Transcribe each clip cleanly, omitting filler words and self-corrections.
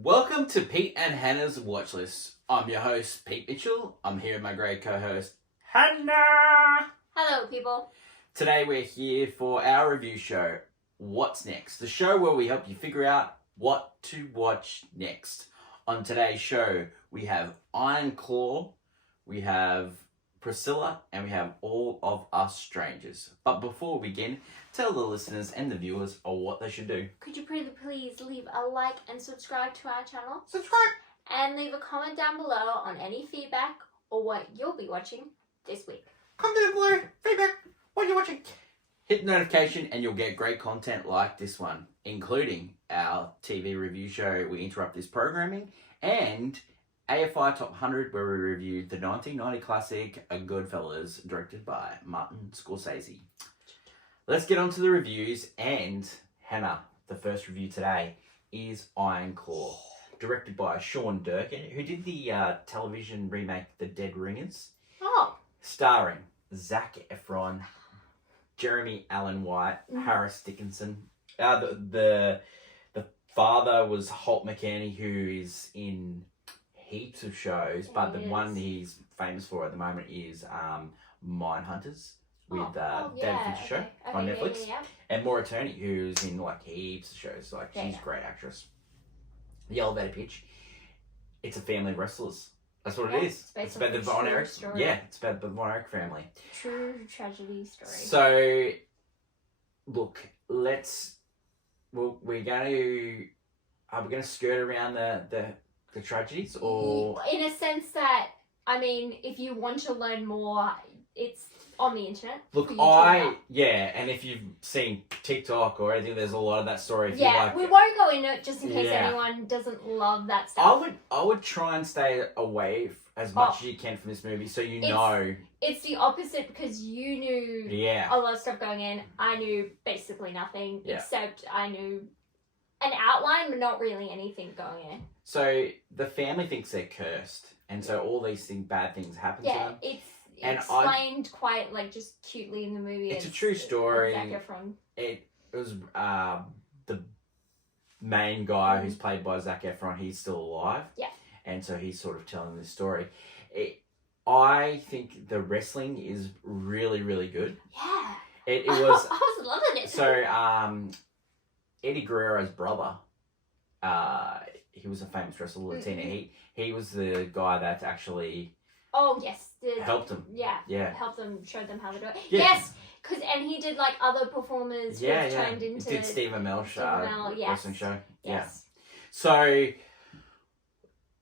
Welcome to Pete and Hannah's Watchlist. I'm your host, Pete Mitchell. I'm here with my great co-host, Hannah. Hello, people. Today we're here for our review show, What's Next? The show where we help you figure out what to watch next. On today's show, we have Iron Claw, we have Priscilla, and we have All of Us Strangers. But before we begin, tell the listeners and the viewers what they should do. Could you please leave a like and subscribe to our channel? Subscribe! And leave a comment down below on any feedback or what you'll be watching this week. Comment below, feedback, what you're watching. Hit the notification and you'll get great content like this one, including our TV review show, We Interrupt This Programming, and AFI Top 100, where we reviewed the 1990 classic Goodfellas, directed by Martin Scorsese. Let's get on to the reviews, and Hannah, the first review today is Iron Claw, directed by Sean Durkin, who did the television remake The Dead Ringers, starring Zac Efron, Jeremy Allen White, Harris Dickinson. The father was Holt McCaney, who is in heaps of shows, but the one he's famous for at the moment is Mindhunters with David Fincher show on Netflix, and Maura Tierney, who's in like heaps of shows. Like she's a great actress. The elevator pitch. It's a family of wrestlers. That's what it is. It's about the Von Erich story. Yeah, it's about the Von Erich family. True tragedy story. So, look, we're going to skirt around the tragedies, or in a sense that, I mean, if you want to learn more, it's on the internet. Look, and if you've seen TikTok or anything, there's a lot of that story. If you like, we won't go into it just in case anyone doesn't love that stuff. I would try and stay away as much as you can from this movie, so know. It's the opposite, because you knew a lot of stuff going in. I knew basically nothing, except I knew an outline, but not really anything going in. So the family thinks they're cursed, and so all these bad things happen to them. It's explained quite just cutely in the movie. It's a true story. Zac Efron. It was the main guy who's played by Zac Efron. He's still alive. Yeah. And so he's sort of telling this story. I think the wrestling is really, really good. Yeah. It was. I was loving it. So Eddie Guerrero's brother, he was a famous wrestler, Latina. He was the guy that actually helped him. Yeah. Helped them, showed them how to do it. Yeah. Yes, and he did other performers who turned into... He did Steve Amell's wrestling show. Yes. Yeah. So,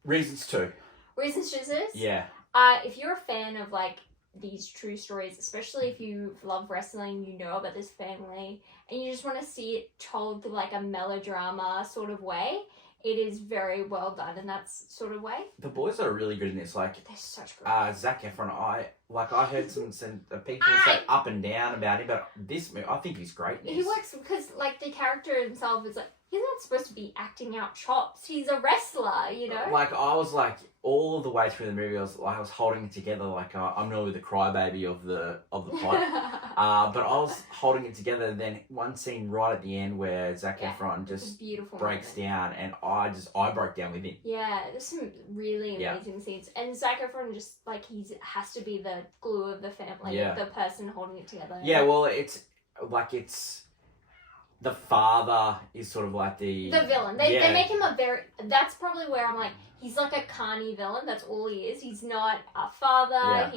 Reasons 2. Reasons 2? Yeah. If you're a fan of these true stories, especially if you love wrestling, you know about this family, and you just want to see it told through a melodrama sort of way, it is very well done in that sort of way. The boys are really good in this. They're such good. Zac Efron, I heard some people say up and down about him, but this movie, I think he's great in this. He works because the character himself is he's not supposed to be acting out chops. He's a wrestler, you know. I was all the way through the movie, I was holding it together. I'm normally the crybaby of the plot, but I was holding it together. And then one scene right at the end where Zac Efron just breaks down, and I broke down with him. Yeah, there's some really amazing scenes, and Zac Efron just he has to be the glue of the family, the person holding it together. Yeah, well, it's the father is sort of the villain. They make him that's probably where I'm he's a carny villain. That's all he is. He's not a father. Yeah.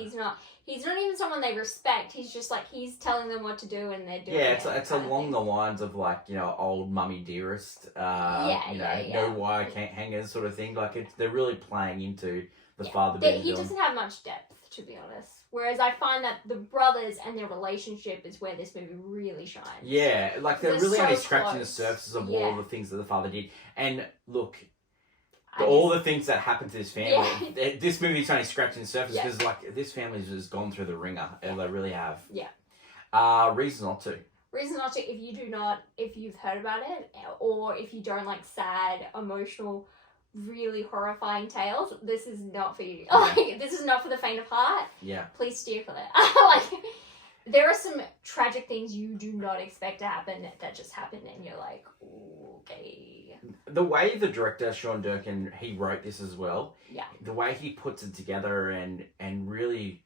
He's not even someone they respect. He's just he's telling them what to do, and they're doing it. Yeah, it's along the lines of old Mummy Dearest. No wire hangers sort of thing. They're really playing into the father being he doesn't have much depth, to be honest. Whereas I find that the brothers and their relationship is where this movie really shines. Yeah, they're really only scratching the surfaces of all the things that the father did. And look, all the things that happened to this family, this movie's only scratching the surface because this family's just gone through the ringer. And they really have. Yeah. Reason not to. Reason not to, if you've heard about it, or if you don't sad, emotional, really horrifying tales, this is not for you. This is not for the faint of heart. Yeah. Please steer clear. there are some tragic things you do not expect to happen that just happen, and you're like, okay. The way the director Sean Durkin, he wrote this as well. Yeah. The way he puts it together and really,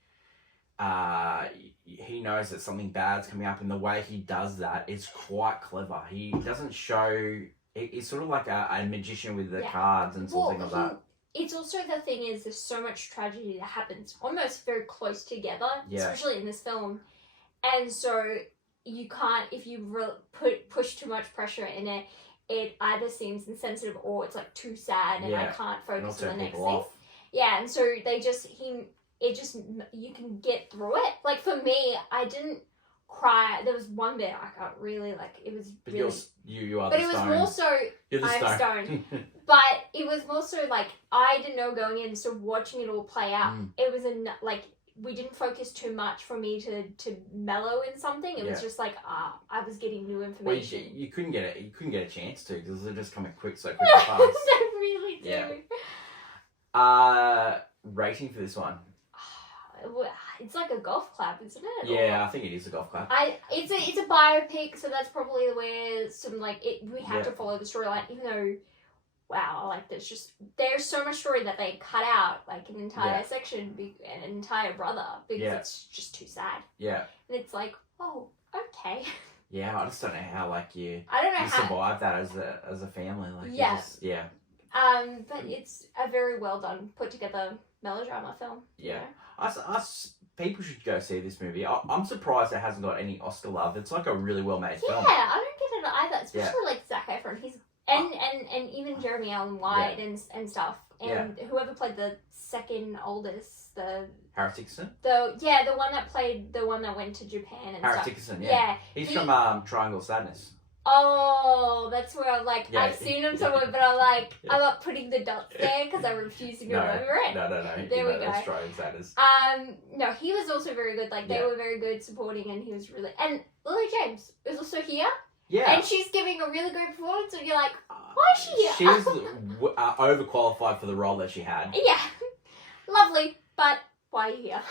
he knows that something bad's coming up, and the way he does that is quite clever. He doesn't show. He's sort of like a magician with the cards and something like that. It's also the thing is there's so much tragedy that happens almost very close together, especially in this film, and so you can't, if you push too much pressure in it, it either seems insensitive or it's like too sad and I can't focus on the next thing. Yeah, and so you can get through it. Like for me, I didn't cry. There was one bit I got really like, it was but really... you are but the it was stone. more so, I'm stoned. But it was more so like, I didn't know going in, so watching it all play out, it was like, we didn't focus too much for me to mellow in something. It was just like, I was getting new information. Well, you couldn't get it. You couldn't get a chance to because they're just coming so quick and fast. They really do. Yeah. Rating for this one. It's like a golf clap, isn't it? Yeah, I think it is a golf clap. It's a biopic, so that's probably where some like it. We have to follow the storyline, even though. Wow, like there's so much story that they cut out, like an entire section, an entire brother, because it's just too sad. Yeah. And it's like, oh, okay. Yeah, I just don't know how you survive that as a family. Like but it's a very well done, put together melodrama film. Yeah. Us people should go see this movie. I'm surprised it hasn't got any Oscar love. It's like a really well made film. Yeah, I don't get it either. Especially like Zac Efron. He's and even Jeremy Allen White and stuff. And whoever played the second oldest, Harris Dickinson? The one that went to Japan and Harris stuff. Dickinson, yeah. He's from Triangle of Sadness. Oh, that's where I'm like, I've seen him somewhere, but I'm like, I'm not putting the dots there because I refuse to remember it. No. There we go. That's Triangle of Sadness. No, he was also very good. Like, they were very good supporting, and he was really... And Lily James is also here. Yeah. And she's giving a really great performance, and you're like, why is she here? She's overqualified for the role that she had. Yeah. Lovely, but why are you here?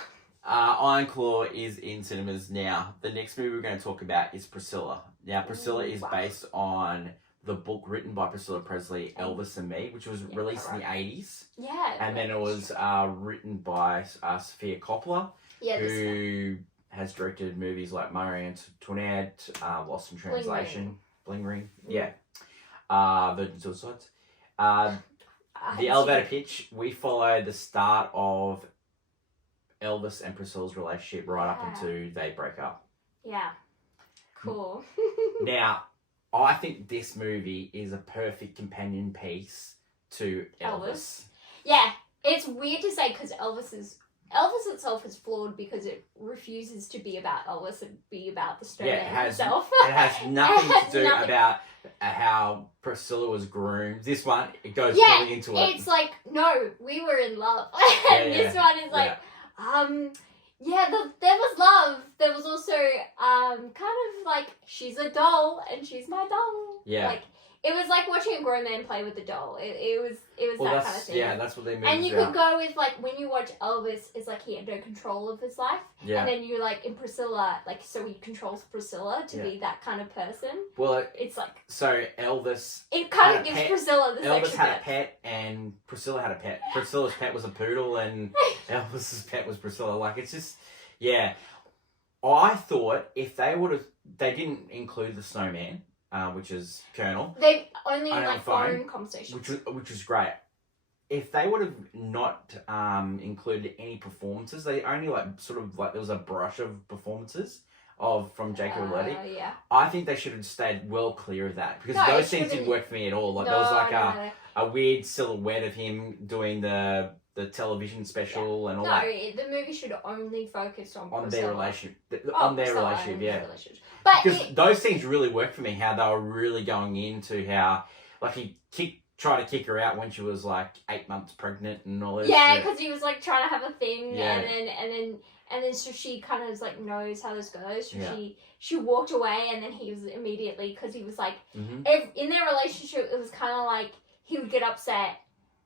Iron Claw is in cinemas now. The next movie we're going to talk about is Priscilla. Now, Priscilla is based on the book written by Priscilla Presley, Elvis and Me, which was released in the 80s. Yeah. And then it was written by Sofia Coppola, who has directed movies like Marie Antoinette, Lost in Translation, Bling Ring. Yeah. Virgin Suicides. The elevator pitch, we follow the start of Elvis and Priscilla's relationship right up until they break up. Yeah. Cool. Now, I think this movie is a perfect companion piece to Elvis. Yeah. It's weird to say because Elvis itself is flawed because it refuses to be about Elvis and be about the story himself. It has nothing to do about how Priscilla was groomed. This one, it goes fully into it. It's like, no, we were in love. And this one is like, there was love. There was also kind of like, she's a doll and she's my doll. Yeah. Like, it was like watching a grown man play with a doll. It was that kind of thing. Yeah, that's what they mean. And you could go with, like, when you watch Elvis, it's like he had no control of his life. Yeah. And then you, like, in Priscilla, like, so he controls Priscilla to be that kind of person. Well, it's like... So, Elvis... It kind of gives Priscilla this Elvis had a pet and Priscilla had a pet. Priscilla's pet was a poodle and Elvis's pet was Priscilla. Like, it's just... Yeah. I thought if they would have... They didn't include the snowman. Which is Colonel. They only like phone conversations. Which was great. If they would have not included any performances, they only there was a brush of performances from Jacob Elordi. Yeah. I think they should have stayed well clear of that because those scenes didn't work for me at all. Like there was a weird silhouette of him doing the television special and all that. No, the movie should only focus on their relationship. On their relationship, yeah. But because those scenes really worked for me, how they were really going into how, like, he tried to kick her out when she was, like, 8 months pregnant and all this. Yeah, because he was, like, trying to have a thing, and then so she kind of, like, knows how this goes. So she walked away, and then he was immediately, because he was, like, in their relationship, it was kind of like, he would get upset,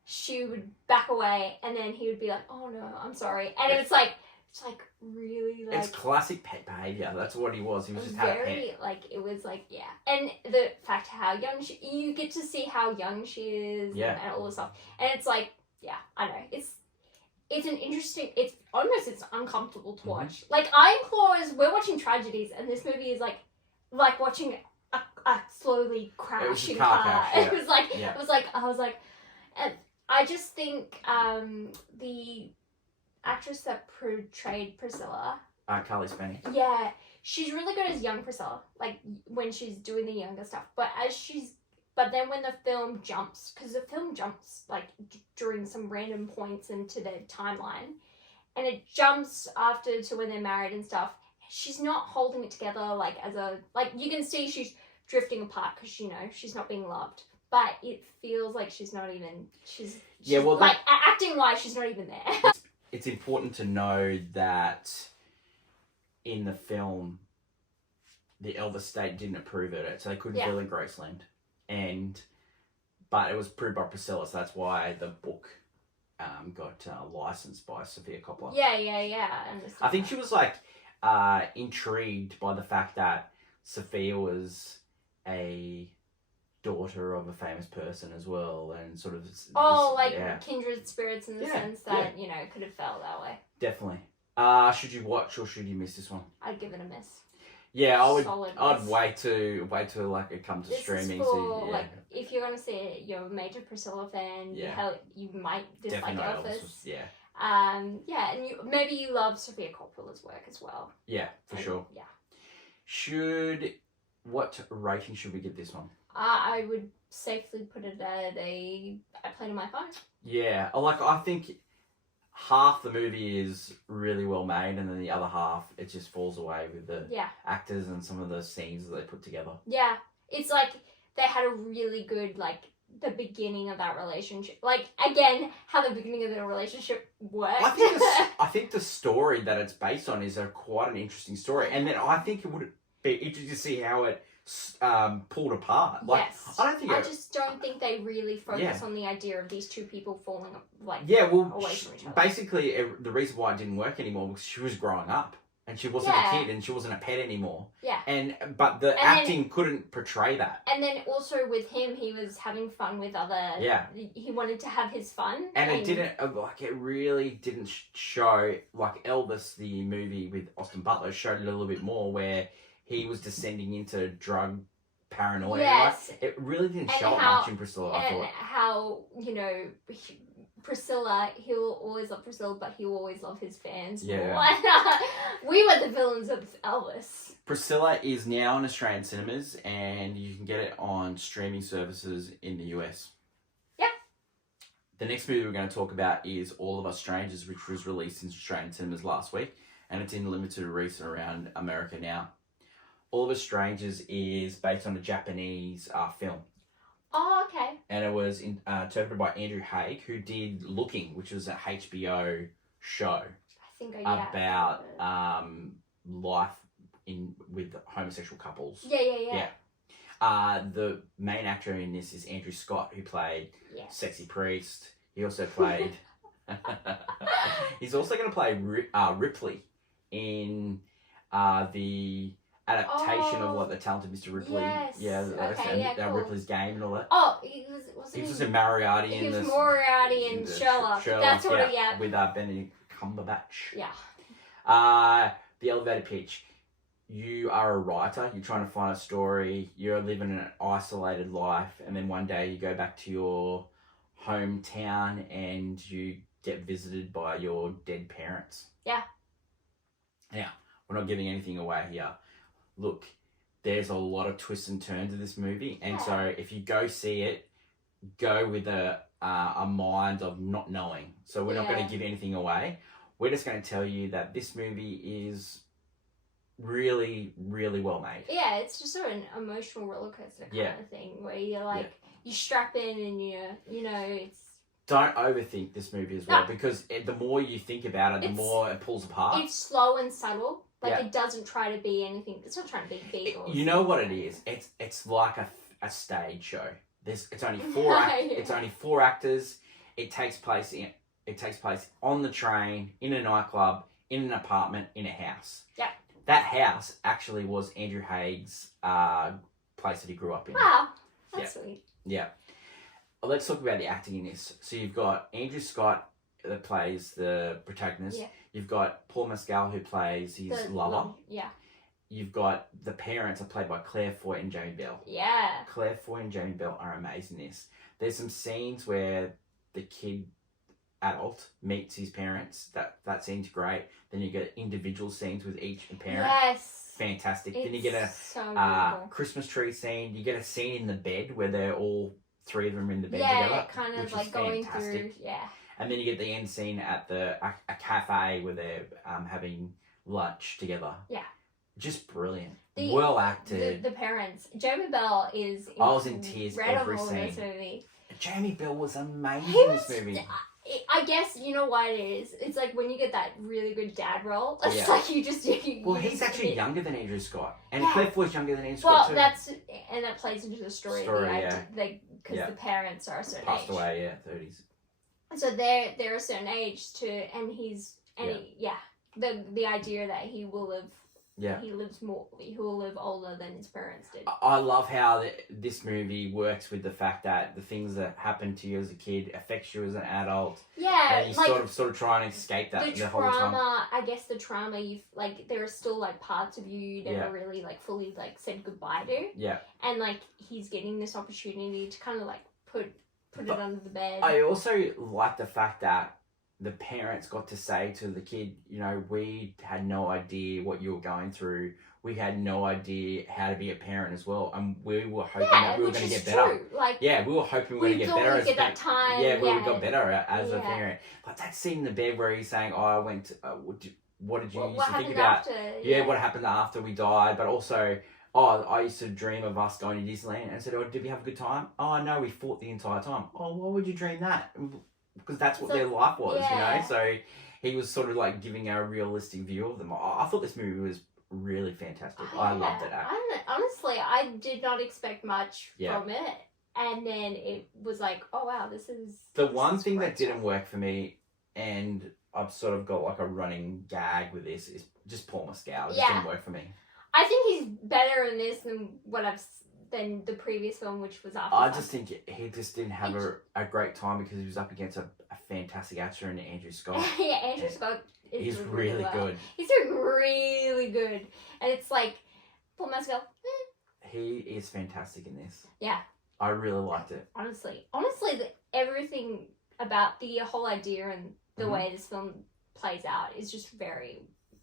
she would back away, and then he would be like, oh no, I'm sorry. And it's like, It's like really like. It's classic pet behavior. That's what he was. He was just had a pet. Like it was like and the fact how young you get to see how young she is. And all this stuff, and it's like I know it's an interesting. It's uncomfortable to watch. Like I implore we're watching tragedies, and this movie is like watching a slowly crashing car. Crash, It was like I was like, and I just think the actress that portrayed Priscilla, Carly Spenny. Yeah, she's really good as young Priscilla, like when she's doing the younger stuff. But then when the film jumps, because the film jumps like during some random points into their timeline, and it jumps after to when they're married and stuff. She's not holding it together you can see she's drifting apart because she's not being loved. But it feels like she's acting wise, she's not even there. It's important to know that in the film, the Elvis state didn't approve of it, so they couldn't fill in Graceland, but it was approved by Priscilla, so that's why the book got licensed by Sofia Coppola. Yeah. I think she was intrigued by the fact that Sophia was a daughter of a famous person as well, and sort of kindred spirits in the sense that could have felt that way. Definitely. Should you watch or should you miss this one? I'd give it a miss. Yeah, I'd wait till it comes to streaming. Is for, if you're gonna see it, you're a major Priscilla fan. Yeah. You might dislike Elvis. And maybe you love Sofia Coppola's work as well. Yeah, for sure. Yeah. What rating should we give this one? I would safely put it at I played on my phone. Yeah, I think half the movie is really well made, and then the other half it just falls away with the actors and some of the scenes that they put together. Yeah, it's like they had a really good the beginning of that relationship. Again, how the beginning of the relationship worked. I think the story that it's based on is quite an interesting story, and then I think it would be interesting to see how it pulled apart. Yes. I just don't think they really focus on the idea of these two people falling away from each other. Basically, the reason why it didn't work anymore was she was growing up and she wasn't a kid and she wasn't a pet anymore. Yeah. But the acting couldn't portray that. And then also with him, he was having fun with other. Yeah. He wanted to have his fun. And it didn't it really didn't show Elvis, the movie with Austin Butler, showed it a little bit more where he was descending into drug paranoia. Yes. It really didn't show it much in Priscilla, I thought. And how, Priscilla, he'll always love Priscilla, but he'll always love his fans more. We were the villains of Elvis. Priscilla is now in Australian cinemas, and you can get it on streaming services in the US. Yep. The next movie we're going to talk about is All of Us Strangers, which was released in Australian cinemas last week, and it's in limited release around America now. All of Us Strangers is based on a Japanese film. Oh, okay. And it was interpreted by Andrew Haigh, who did Looking, which was a HBO show about life with homosexual couples. Yeah. The main actor in this is Andrew Scott, who played Sexy Priest. He also played... He's also going to play Ripley in the... adaptation of the Talented Mr. Ripley. Yes. Cool. Ripley's Game and all that. Oh, he was in Moriarty. He was Moriarty in Sherlock. That's what with Benedict Cumberbatch. Yeah. The elevator pitch. You are a writer. You're trying to find a story. You're living an isolated life, and then one day you go back to your hometown and you get visited by your dead parents. Yeah. Now, we're not giving anything away here. Look, there's a lot of twists and turns in this movie, and so if you go see it, go with a mind of not knowing. So we're not going to give anything away. We're just going to tell you that this movie is really, really well made. Yeah, it's just sort of an emotional roller coaster kind of thing where you're you strap in and it's. Don't overthink this movie as well, because the more you think about it, the more it pulls apart. It's slow and subtle. It doesn't try to be anything. It's not trying to be big. You know what it is? It's like a stage show. It's only four. It's only 4 actors. It takes place on the train, in a nightclub, in an apartment in a house. Yep. That house actually was Andrew Haig's place that he grew up in. Wow, that's sweet. Yeah. Let's talk about the acting in this. So you've got Andrew Scott that plays the protagonist. Yeah. You've got Paul Mescal who plays his lover. Yeah. You've got the parents are played by Claire Foy and Jamie Bell. Yeah. Claire Foy and Jamie Bell are amazing in this. There's some scenes where the adult meets his parents. That scene's great. Then you get individual scenes with each parent. Yes. Fantastic. It's then you get a so Christmas tree scene. You get a scene in the bed where they're all three of them are in the bed yeah, together. kind of which like is going fantastic. through. Yeah. And then you get the end scene at a cafe where they're having lunch together. Yeah. Just brilliant. Well acted. The parents. Jamie Bell is. I was in tears every scene. In this movie. Jamie Bell was amazing in this movie. I guess you know what it is. It's like when you get that really good dad role. It's Yeah. like you just. Well, he's actually younger than Andrew Scott, and Claire Foy's younger than Andrew Scott Well, too. that plays into the story. Because the parents are a certain passed age. away, 30s. So they're a certain age too, and the idea that he will live. Yeah. He will live older than his parents did. I love how this movie works with the fact that the things that happen to you as a kid affects you as an adult. Yeah, and you sort of try and escape that the whole time. I guess the trauma there are still like parts of you you never really like fully like said goodbye to. Yeah. And like he's getting this opportunity to kind of like put it under the bed. I also like the fact that the parents got to say to the kid, you know, we had no idea what you were going through. We had no idea how to be a parent as well, and we were hoping that we were going to get better. True. Like, we were hoping we were going to get better. We get that time. Yeah, we would got better as a parent. But that scene in the bed where he's saying, "Oh, I went. What did you used to think about? What happened after we died? But also, I used to dream of us going to Disneyland." And I said, "Oh, did we have a good time? Oh, no, we fought the entire time. Oh, why would you dream that? Because that's what their life was, you know." So he was sort of like giving a realistic view of them. I thought this movie was really fantastic. I loved it. Honestly, I did not expect much from it. And then it was like, oh wow, this is... The one thing that didn't work for me, and I've sort of got like a running gag with this, is just Paul Mescal. It just didn't work for me. I think he's better in this than the previous film, which was after. I just think he just didn't have a great time because he was up against a fantastic actor in Andrew Scott. Andrew Scott is he's really good. He's doing really good. And it's like, Paul Mescal, He is fantastic in this. Yeah. I really liked it. Honestly, everything about the whole idea and the way this film plays out is just very...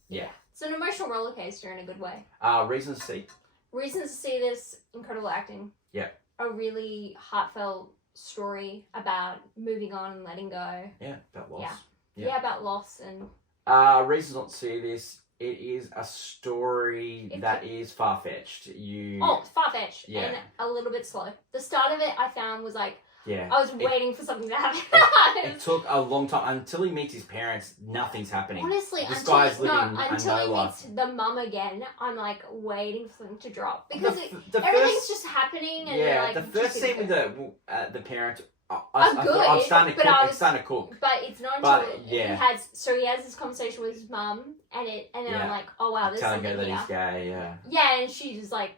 Yeah. It's an emotional roller coaster in a good way. Reasons to see. Reasons to see this, incredible acting. Yeah. A really heartfelt story about moving on and letting go. Yeah, about loss. Yeah, about loss and... Reasons not to see this. It is a story that is far-fetched. Far-fetched. Yeah. And a little bit slow. The start of it, I found, was like... Yeah. I was waiting for something to happen. It took a long time. Until he meets his parents, nothing's happening. Honestly, until he meets the mum again, I'm like waiting for them to drop. Because everything's just happening. And the first scene with the parents... I'm starting to cook. But it's not until he has this conversation with his mum, and then I'm like, oh wow, there's something here. Telling her that he's gay, Yeah, and she's like,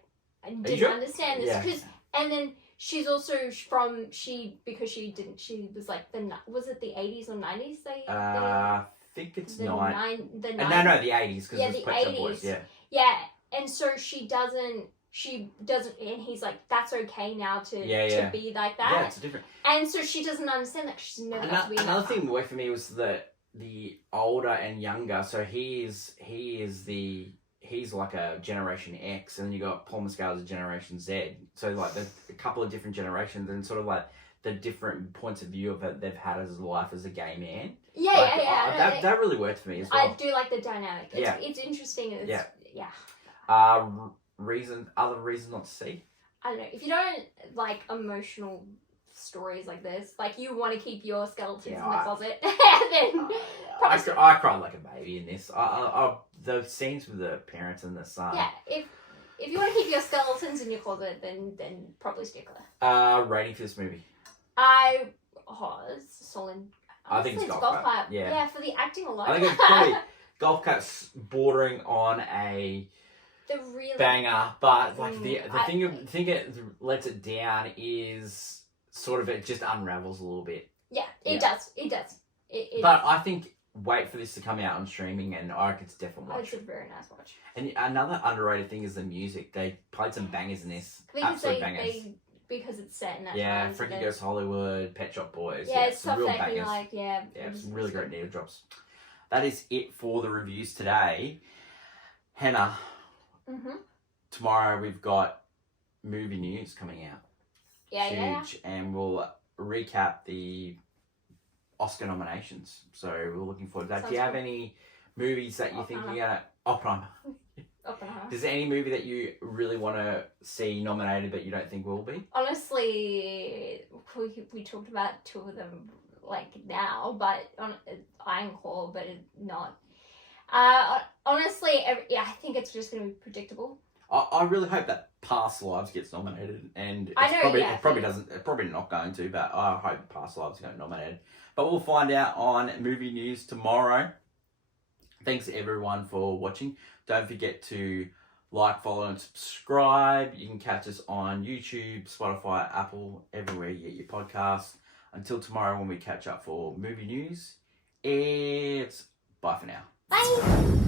I didn't understand this. Yeah. And then she's also because she was like, was it the 80s or 90s? I think it's the 90s. The 90s. No, the 80s, because it's the Pet Shop 80s. Boys, Yeah, and so she doesn't, and he's like, that's okay now to be like that. Yeah, it's different. And so she doesn't understand that she's never got to be another thing that worked for me was the older and younger. So he's like a Generation X, and then you got Paul Mescal as a Generation Z. So like there's a couple of different generations, and sort of like the different points of view of it they've had as life as a gay man. That really worked for me as well. I do like the dynamic. It's interesting. Other reasons not to see? I don't know. If you don't like emotional stories like this, like you want to keep your skeletons in the closet, then I cried like a baby in this. The scenes with the parents and the son. Yeah, if you want to keep your skeletons in your closet, then probably stick there. Rating for this movie? It's solid. I think it's golf clap. Yeah, for the acting alone. I think it's probably Golf Clap's bordering on a really banger, but like the thing that lets it down is sort of it just unravels a little bit. Yeah, it does. But I think wait for this to come out on streaming, and I reckon it's definitely watch. It's a very nice watch. And another underrated thing is the music. They played some bangers in this. Absolute bangers. Because it's set in that time. Frankie Goes Hollywood, Pet Shop Boys. Yeah, it's stuff that you like. Yeah, some really great needle drops. That is it for the reviews today. Hannah, tomorrow we've got movie news coming out. Huge, and we'll recap the Oscar nominations. So we're looking forward to that. Do you have any movies that you think you're gonna... Oppenheimer. Is there any movie that you really want to see nominated but you don't think will be? Honestly, we talked about two of them like now, but on Iron Claw, but not. Honestly, I think it's just going to be predictable. I really hope that Past Lives gets nominated, and it probably not going to, but I hope Past Lives is going to get nominated. But we'll find out on movie news tomorrow. Thanks everyone for watching. Don't forget to like, follow, and subscribe. You can catch us on YouTube, Spotify, Apple, everywhere you get your podcasts. Until tomorrow when we catch up for movie news, it's bye for now. Bye.